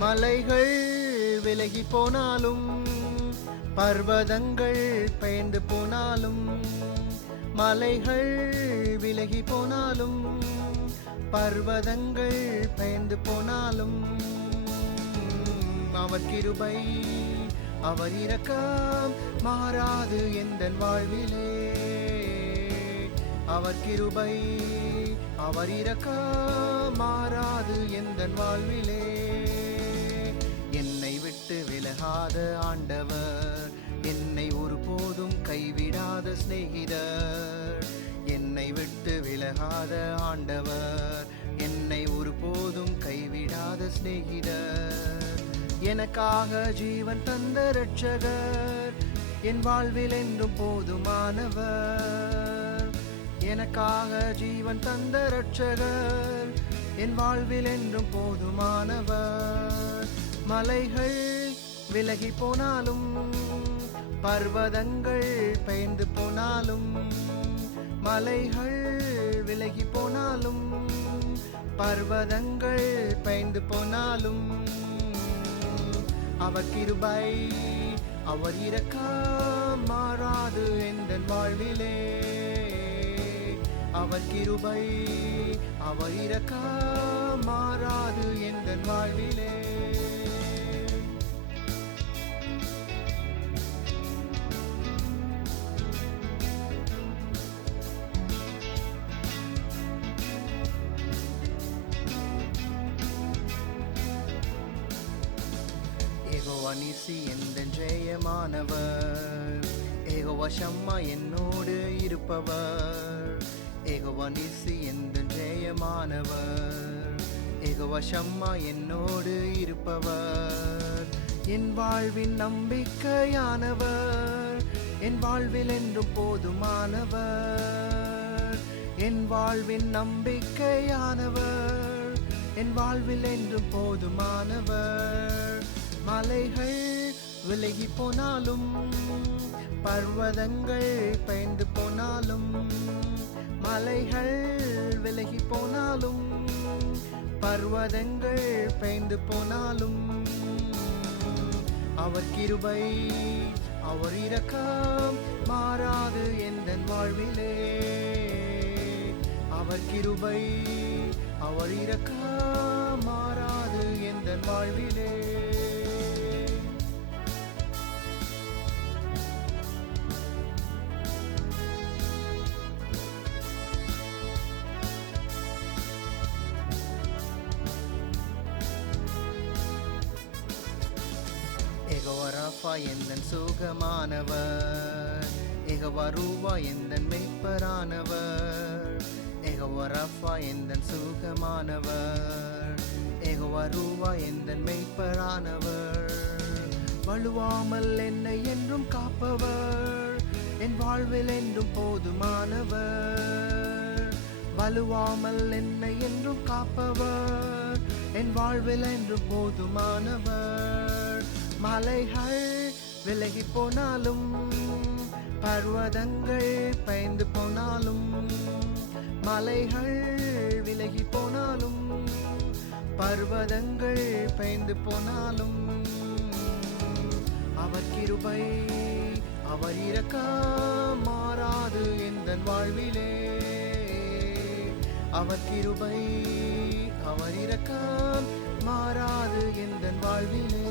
மலைகள் விலகி போனாலும் பர்வதங்கள் பெயர்ந்து போனாலும் மலைகள் விலகி போனாலும் பர்வதங்கள் பெயர்ந்து போனாலும் அவர் கிருபை அவர் இரக்கம் மாறாது எந்தன் வாழ்விலே அவர் கிருபை அவர் இரக்கம் மாறாது எந்தன் வாழ்விலே என்னை விட்டு விலகாத ஆண்டவர் என்னை ஒருபோதும் கைவிடாத சிநேகிதர் என்னை விட்டு விலகாத ஆண்டவர் என்னை ஒருபோதும் கைவிடாத சிநேகிதர் எனக்காக ஜீவன் தந்த இரட்சகர் என் வாழ்வில் என்றும் போதுமானவர் எனக்காக ஜீவன் தந்த இரட்சகர் என் வாழ்வில் என்றும் போதுமானவர் மலைகள் விலகி போனாலும் பர்வதங்கள் பெயர்ந்து போனாலும் மலைகள் விலகி போனாலும் பர்வதங்கள் பெயர்ந்து போனாலும் அவர் கிருபை அவர் இரக்கம் மாறாது எந்தன் வாழ்விலே அவர் கிருபை அவர் இரக்கம் மாறாது எந்தன் வாழ்விலே யெகோவா நீசி எந்தன் ஜெயமானவர் யெகோவா ஷம்மா என்னோடு இருப்பவர் யெகோவா நீசி எந்தன் ஜெயமானவர் யெகோவா ஷம்மா என்னோடு இருப்பவர் என் வாழ்வின் நம்பிக்கையானவர் என் வாழ்வில் என்றும் போதுமானவர் என் வாழ்வின் நம்பிக்கையானவர் என் வாழ்வில் என்றும் போதுமானவர் மலைகள் விலகி போனாலும் பர்வதங்கள் பெயர்ந்து போனாலும் மலைகள் விலகி போனாலும் பர்வதங்கள் பெயர்ந்து போனாலும் அவர் கிருபை அவர் இரக்கம் மாறாது எந்தன் வாழ்விலே அவர் கிருபை அவர் இரக்கம் மாறாது எந்தன் வாழ்விலே யெகோவா ராஃபா எந்தன் சுகமானவர் யெகோவா ரூவா எந்தன் மெய்ப்பரானவர் யெகோவா ராஃபா எந்தன் சுகமானவர் யெகோவா ரூவா எந்தன் மெய்ப்பரானவர் வலுவாமல் என்னை என்றும் காப்பவர் என் வாழ்வில் என்றும் போதுமானவர் வலுவாமல் என்னை என்றும் காப்பவர் என் வாழ்வில் என்றும் போதுமானவர் மலைகள் விலகி போனாலும் பர்வதங்கள் பெயர்ந்து போனாலும் மலைகள் விலகி போனாலும் பர்வதங்கள் பெயர்ந்து போனாலும் அவர் கிருபை அவர் இரக்கம் மாறாது எந்தன் வாழ்விலே அவர் கிருபை அவர் இரக்கம் மாறாது எந்தன் வாழ்விலே